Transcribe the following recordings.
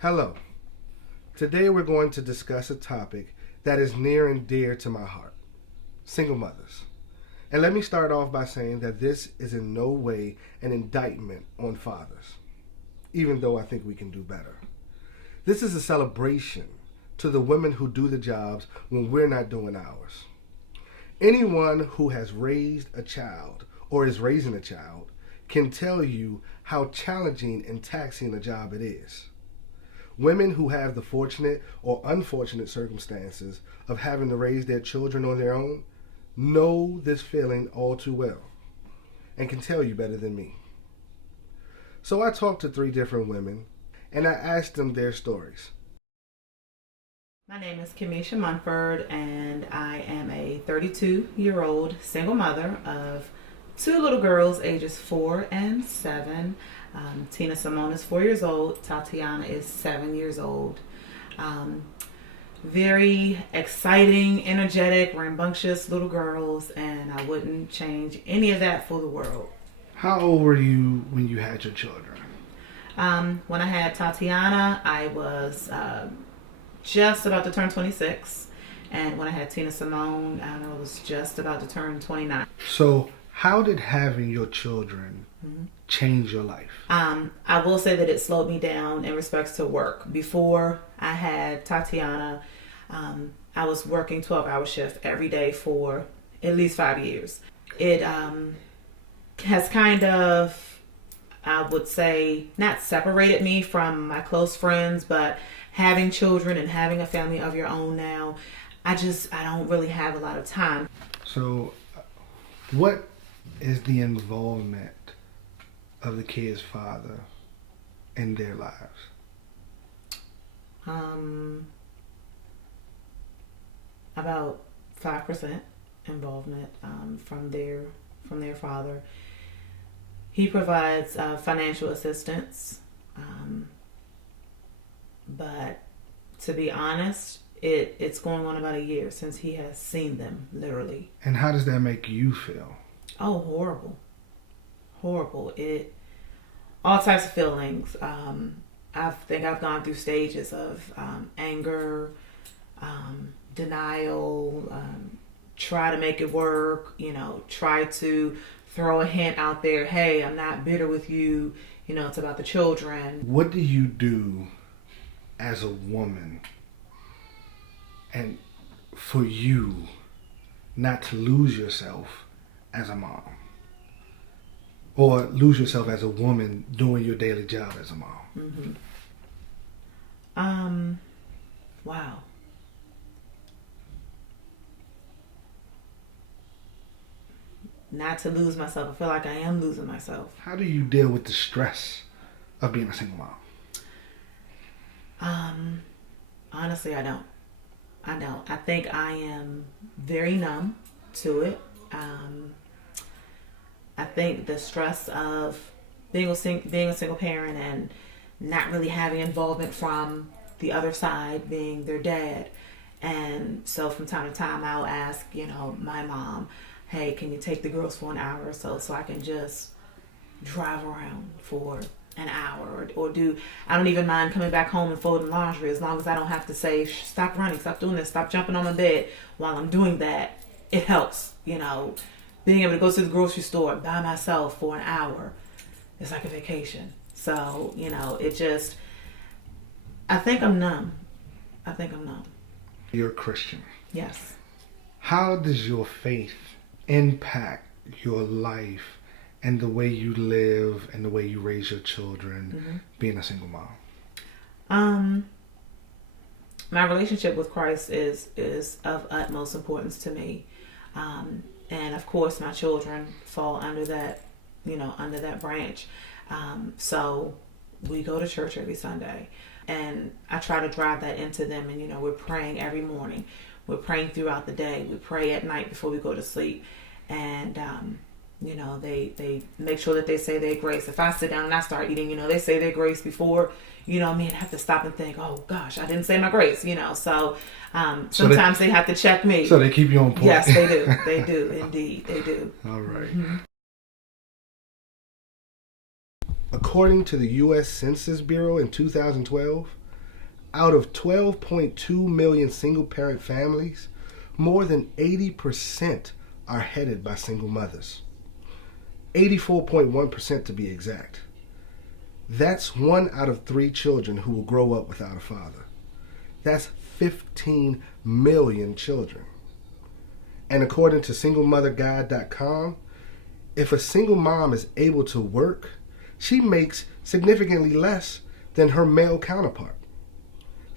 Hello. Today we're going to discuss a topic that is near and dear to my heart: single mothers. And let me start off by saying that this is in no way an indictment on fathers, even though I think we can do better. This is a celebration to the women who do the jobs when we're not doing ours. Anyone who has raised a child or is raising a child can tell you how challenging and taxing a job it is. Women who have the fortunate or unfortunate circumstances of having to raise their children on their own know this feeling all too well and can tell you better than me. So I talked to 3 different women and I asked them their stories. My name is Kamisha Munford, and I am a 32-year-old single mother of 2 little girls, ages 4 and 7. Tina Simone is 4 years old. Tatiana is 7 years old. Very exciting, energetic, rambunctious little girls, and I wouldn't change any of that for the world. How old were you when you had your children? When I had Tatiana, I was just about to turn 26, and when I had Tina Simone, I was just about to turn 29. So how did having your children change your life? I will say that it slowed me down in respects to work. Before I had Tatiana, I was working 12-hour shift every day for at least 5 years. It has kind of, I would say, not separated me from my close friends, but having children and having a family of your own now, I don't really have a lot of time. So what is the involvement of the kid's father in their lives? About 5% involvement from their father. He provides financial assistance, but to be honest, it's going on about a year since he has seen them, literally. And how does that make you feel? Oh, horrible. All types of feelings. I think I've gone through stages of anger, denial, try to make it work, try to throw a hint out there, hey, I'm not bitter with you, it's about the children. What do you do as a woman and for you not to lose yourself as a mom, or lose yourself as a woman doing your daily job as a mom? Wow. Not to lose myself. I feel like I am losing myself. How do you deal with the stress of being a single mom? Honestly, I don't. I think I am very numb to it. I think the stress of being a single parent and not really having involvement from the other side, being their dad. And so from time to time, I'll ask, my mom, hey, can you take the girls for an hour or so I can just drive around for an hour or do, I don't even mind coming back home and folding laundry as long as I don't have to say, stop running, stop doing this, stop jumping on my bed while I'm doing that. It helps, being able to go to the grocery store by myself for an hour. It's like a vacation. So, I think I'm numb. You're a Christian. Yes. How does your faith impact your life and the way you live and the way you raise your children, being a single mom? My relationship with Christ is of utmost importance to me. And of course my children fall under that branch. So we go to church every Sunday, and I try to drive that into them. And, we're praying every morning. We're praying throughout the day. We pray at night before we go to sleep. And, they make sure that they say their grace. If I sit down and I start eating, they say their grace before, me, and I have to stop and think, oh gosh, I didn't say my grace, So sometimes they have to check me. So they keep you on point. Yes, they do. They do. Indeed, they do. All right. According to the U.S. Census Bureau in 2012, Out of 12.2 million single-parent families, more than 80% are headed by single mothers. 84.1% to be exact. That's 1 out of 3 children who will grow up without a father. That's 15 million children. And according to SingleMotherGuide.com, if a single mom is able to work, she makes significantly less than her male counterpart.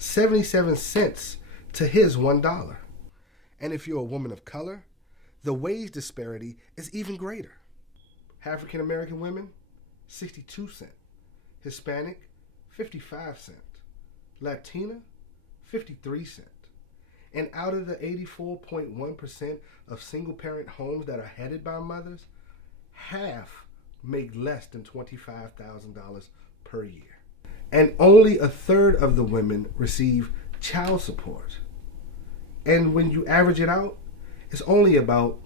77 cents to his $1. And if you're a woman of color, the wage disparity is even greater. African American women, 62 cents. Hispanic, 55 cents. Latina, 53 cents. And out of the 84.1% of single-parent homes that are headed by mothers, half make less than $25,000 per year. And only a third of the women receive child support. And when you average it out, it's only about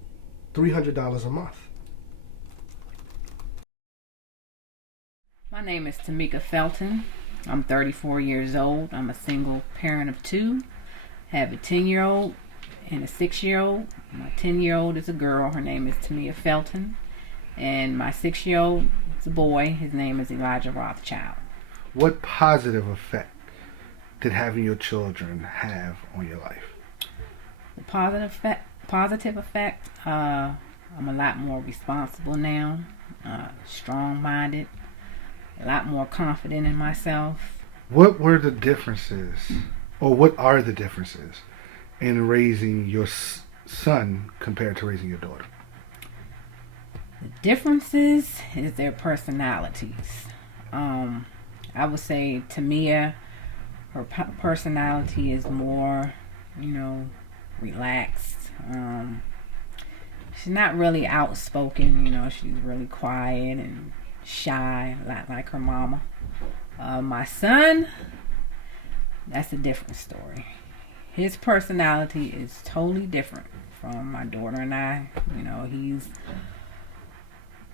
$300 a month. My name is Tamika Felton. I'm 34 years old. I'm a single parent of 2. Have a 10-year-old and a 6-year-old. My 10-year-old is a girl. Her name is Tamia Felton. And my 6-year-old is a boy. His name is Elijah Rothschild. What positive effect did having your children have on your life? The positive effect, I'm a lot more responsible now, strong-minded, a lot more confident in myself. What were the differences, or what are the differences in raising your son compared to raising your daughter? The differences is their personalities. I would say Tamia, her personality is more, relaxed. She's not really outspoken, she's really quiet and shy, a lot like her mama. My son, that's a different story. His personality is totally different from my daughter and I. He's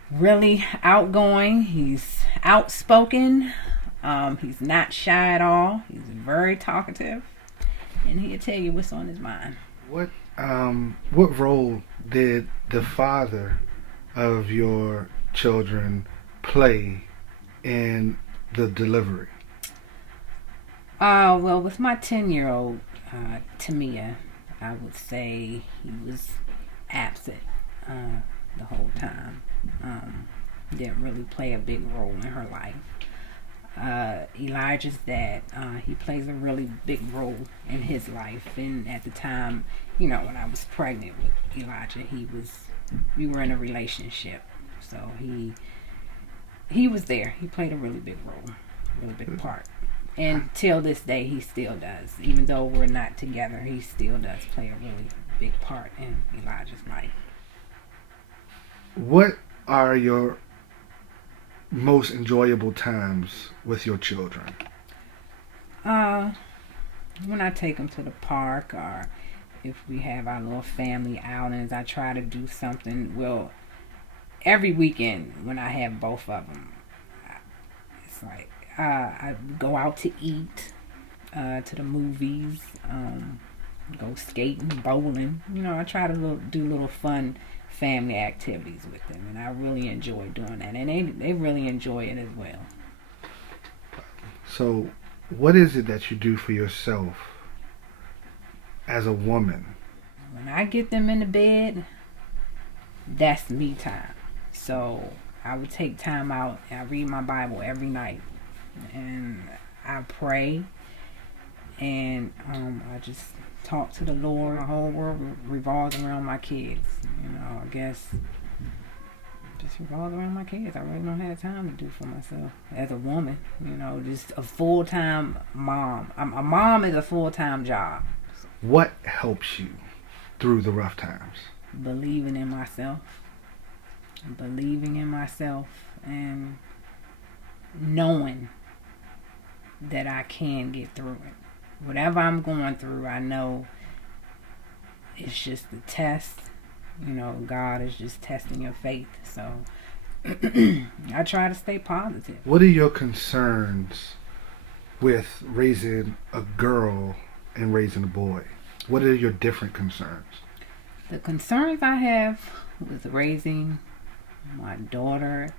really outgoing. He's outspoken. He's not shy at all. He's very talkative, and he'll tell you what's on his mind. What role did the father of your children play in the delivery? Well, with my 10-year-old, Tamia, I would say he was absent the whole time. Didn't really play a big role in her life. Elijah's dad, he plays a really big role in his life. And at the time, when I was pregnant with Elijah, we were in a relationship. So he was there. He played a really big role, really big part. And till this day, he still does. Even though we're not together, he still does play a really big part in Elijah's life. What are your most enjoyable times with your children? When I take them to the park, or if we have our little family outings, I try to do something. Well, every weekend when I have both of them, it's like I go out to eat, to the movies, go skating, bowling. I try to do little fun family activities with them, and I really enjoy doing that, and they really enjoy it as well. So what is it that you do for yourself as a woman? When I get them in the bed, that's me time. So I would take time out and I read my Bible every night, and I pray, and I just talk to the Lord. My whole world revolves around my kids. I guess just revolves around my kids. I really don't have time to do for myself as a woman. Just a full-time mom. A mom is a full-time job. What helps you through the rough times? Believing in myself, and knowing that I can get through it. Whatever I'm going through, I know it's just a test. God is just testing your faith. So I try to stay positive. What are your concerns with raising a girl and raising a boy? What are your different concerns? The concerns I have with raising my daughter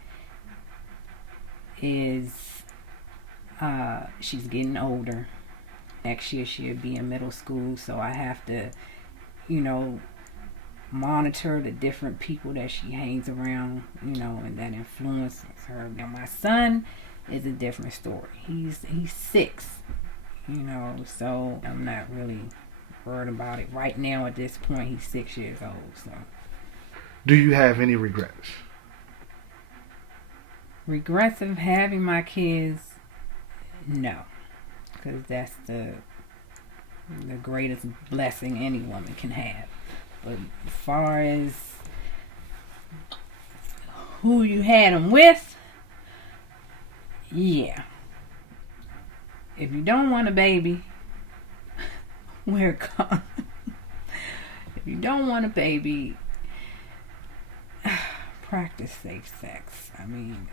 is she's getting older. Next year she'll be in middle school, so I have to, monitor the different people that she hangs around, and that influences her. Now my son is a different story. He's 6, so I'm not really worried about it. Right now at this point he's 6 years old, so. Do you have any regrets? Regrets of having my kids? No. Because that's the greatest blessing any woman can have. But as far as who you had them with, yeah. If you don't want a baby, wear a condom. If you don't want a baby, practice safe sex.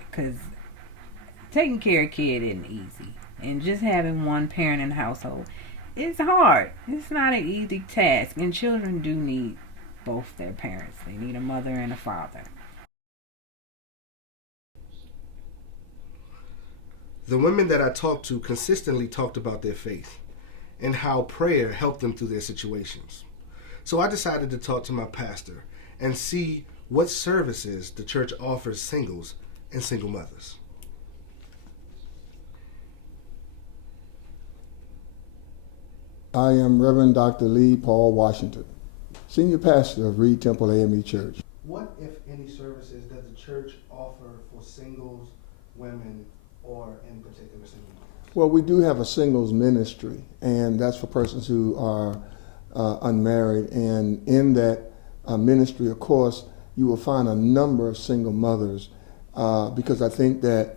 Because taking care of a kid isn't easy. And just having one parent in the household, it's hard. It's not an easy task. And children do need both their parents. They need a mother and a father. The women that I talked to consistently talked about their faith and how prayer helped them through their situations. So I decided to talk to my pastor and see what services the church offers singles and single mothers. I am Reverend Dr. Lee Paul Washington, Senior Pastor of Reed Temple AME Church. What, if any, services does the church offer for singles, women, or in particular single mothers? Well, we do have a singles ministry, and that's for persons who are unmarried. And in that ministry, of course, you will find a number of single mothers because I think that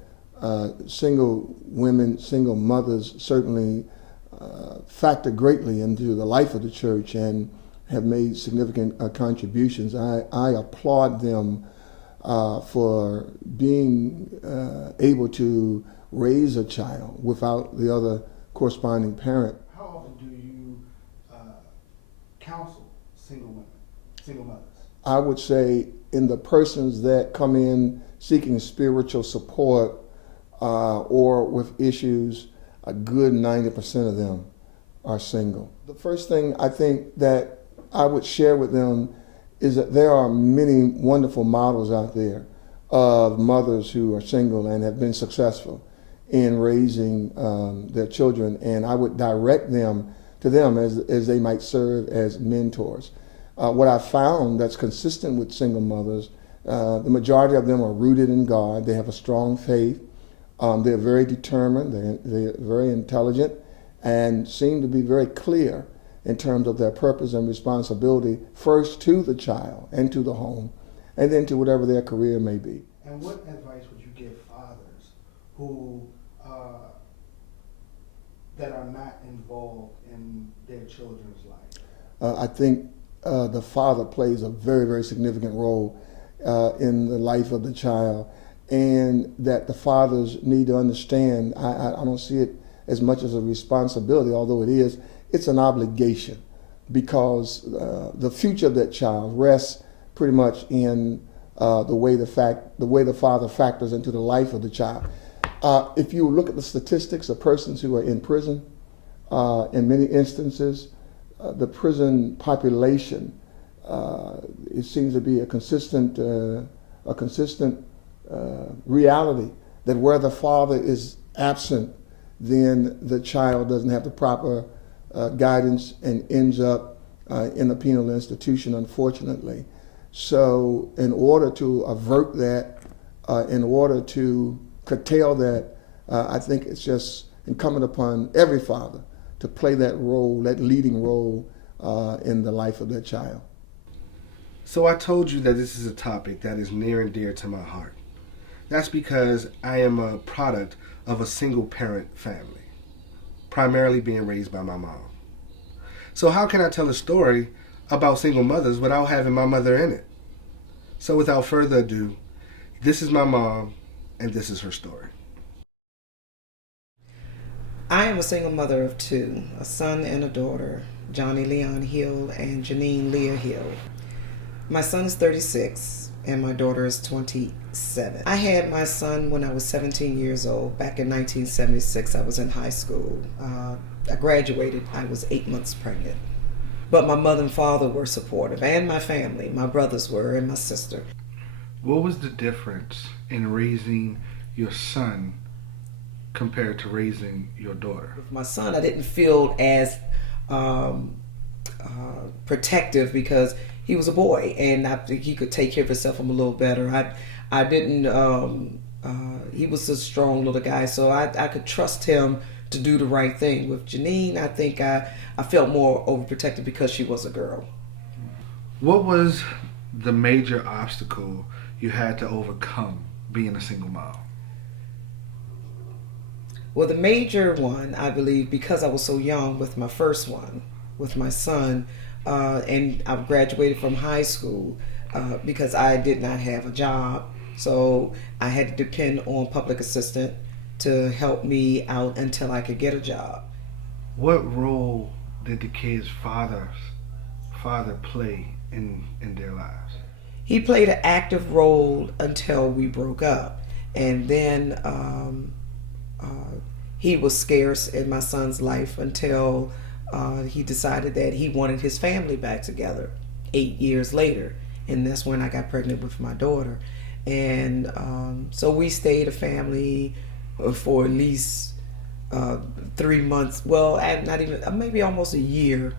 single women, single mothers certainly factor greatly into the life of the church and have made significant contributions. I applaud them for being able to raise a child without the other corresponding parent. How often do you counsel single women, single mothers? I would say in the persons that come in seeking spiritual support or with issues, a good 90% of them are single. The first thing I think that I would share with them is that there are many wonderful models out there of mothers who are single and have been successful in raising their children, and I would direct them to them as they might serve as mentors. What I found that's consistent with single mothers, the majority of them are rooted in God. They have a strong faith. They're very determined. They're very intelligent and seem to be very clear in terms of their purpose and responsibility, first to the child and to the home, and then to whatever their career may be. And what advice would you give fathers who that are not involved in their children's life? I think the father plays a very, very significant role in the life of the child, and that the fathers need to understand. I don't see it as much as a responsibility, although it is. It's an obligation, because the future of that child rests pretty much in the way the father factors into the life of the child. If you look at the statistics of persons who are in prison, in many instances, the prison population, it seems to be a consistent reality that where the father is absent, then the child doesn't have the proper guidance and ends up in a penal institution, unfortunately. So in order to avert that, in order to curtail that, I think it's just incumbent upon every father to play that role, that leading role in the life of their child. So I told you that this is a topic that is near and dear to my heart. That's because I am a product of a single parent family, primarily being raised by my mom. So how can I tell a story about single mothers without having my mother in it? So without further ado, this is my mom, and this is her story. I am a single mother of two, a son and a daughter, Johnnie Leon Hill and Janine Leah Hill. My son is 36 and my daughter is 27. I had my son when I was 17 years old. Back in 1976, I was in high school. I graduated, I was 8 months pregnant. But my mother and father were supportive, and my family, my brothers were, and my sister. What was the difference in raising your son compared to raising your daughter? With my son, I didn't feel as protective because he was a boy, and I think he could take care of himself a little better. I didn't. He was a strong little guy, so I could trust him to do the right thing. With Janine, I think I felt more overprotected because she was a girl. What was the major obstacle you had to overcome being a single mom? Well, the major one, I believe, because I was so young with my first one, with my son, and I graduated from high school because I did not have a job. So I had to depend on public assistant to help me out until I could get a job. What role did the kid's father play in their lives? He played an active role until we broke up, and then he was scarce in my son's life until he decided that he wanted his family back together 8 years later, and that's when I got pregnant with my daughter. And so we stayed a family for at least 3 months, well, not even, maybe almost a year,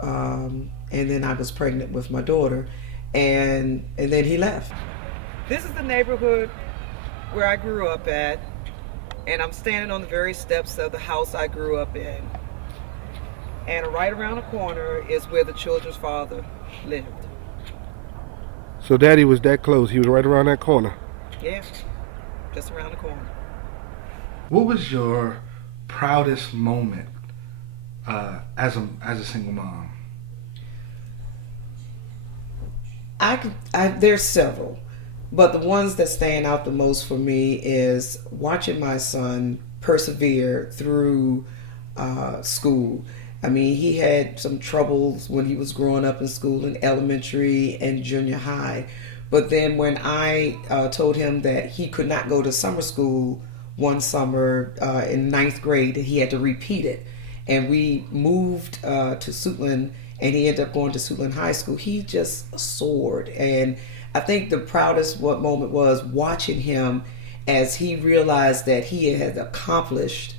and then I was pregnant with my daughter, and then he left. This is the neighborhood where I grew up at, and I'm standing on the very steps of the house I grew up in, and right around the corner is where the children's father lived. So Daddy was that close. He was right around that corner. Yeah, just around the corner. What was your proudest moment as a single mom? There's several, but the ones that stand out the most for me is watching my son persevere through school. I mean, he had some troubles when he was growing up in school in elementary and junior high. But then when I told him that he could not go to summer school one summer in 9th grade, and he had to repeat it, and we moved to Suitland, and he ended up going to Suitland High School, he just soared. And I think the proudest moment was watching him as he realized that he had accomplished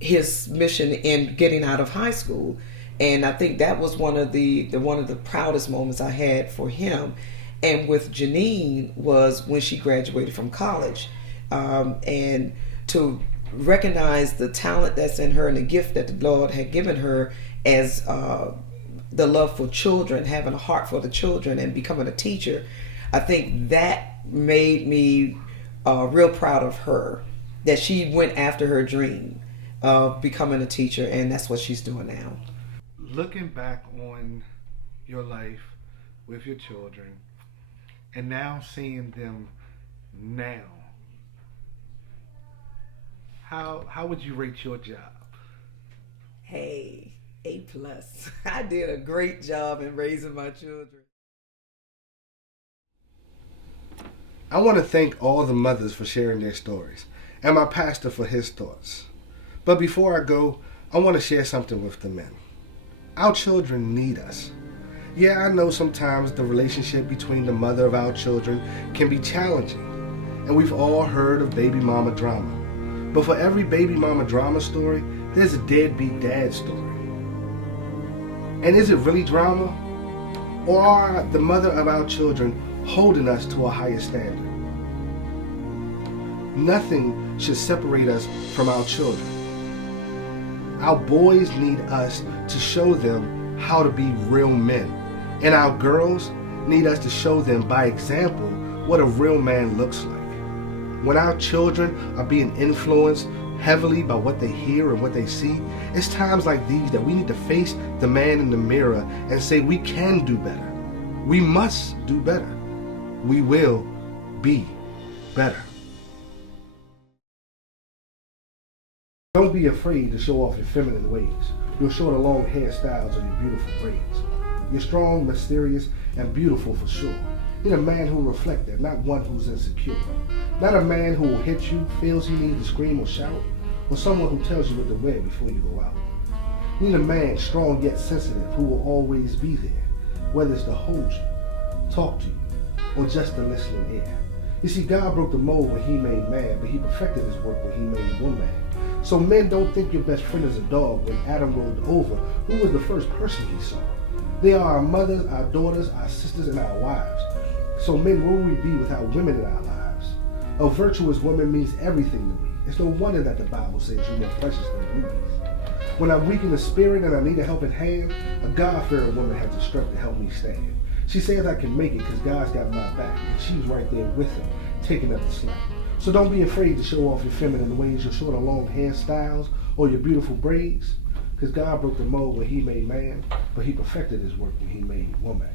his mission in getting out of high school. And I think that was one of the proudest moments I had for him. And with Janine was when she graduated from college, and to recognize the talent that's in her and the gift that the Lord had given her as the love for children, having a heart for the children and becoming a teacher. I think that made me real proud of her, that she went after her dream of becoming a teacher, and that's what she's doing now. Looking back on your life with your children and now seeing them now, how would you rate your job? Hey, A+. I did a great job in raising my children. I want to thank all the mothers for sharing their stories and my pastor for his thoughts. But before I go, I want to share something with the men. Our children need us. Yeah, I know sometimes the relationship between the mother of our children can be challenging, and we've all heard of baby mama drama. But for every baby mama drama story, there's a deadbeat dad story. And is it really drama? Or are the mother of our children holding us to a higher standard? Nothing should separate us from our children. Our boys need us to show them how to be real men. And our girls need us to show them by example what a real man looks like. When our children are being influenced heavily by what they hear and what they see, it's times like these that we need to face the man in the mirror and say we can do better. We must do better. We will be better. Don't be afraid to show off your feminine ways. You'll show the long hairstyles or your beautiful braids. You're strong, mysterious, and beautiful for sure. You're a man who will reflect that, not one who's insecure. Not a man who will hit you, feels you need to scream or shout, or someone who tells you what to wear before you go out. You need a man strong yet sensitive who will always be there, whether it's to hold you, talk to you, or just a listening ear. You see, God broke the mold when he made man, but he perfected his work when he made woman. So men, don't think your best friend is a dog. When Adam rolled over, who was the first person he saw? They are our mothers, our daughters, our sisters, and our wives. So men, where would we be without women in our lives? A virtuous woman means everything to me. It's no wonder that the Bible says you're more precious than rubies. When I'm weak in the spirit and I need a helping hand, a God-fearing woman has the strength to help me stand. She says I can make it because God's got my back, and she's right there with him, taking up the slack. So don't be afraid to show off your feminine ways, your short or long hairstyles, or your beautiful braids, because God broke the mold when he made man, but he perfected his work when he made woman.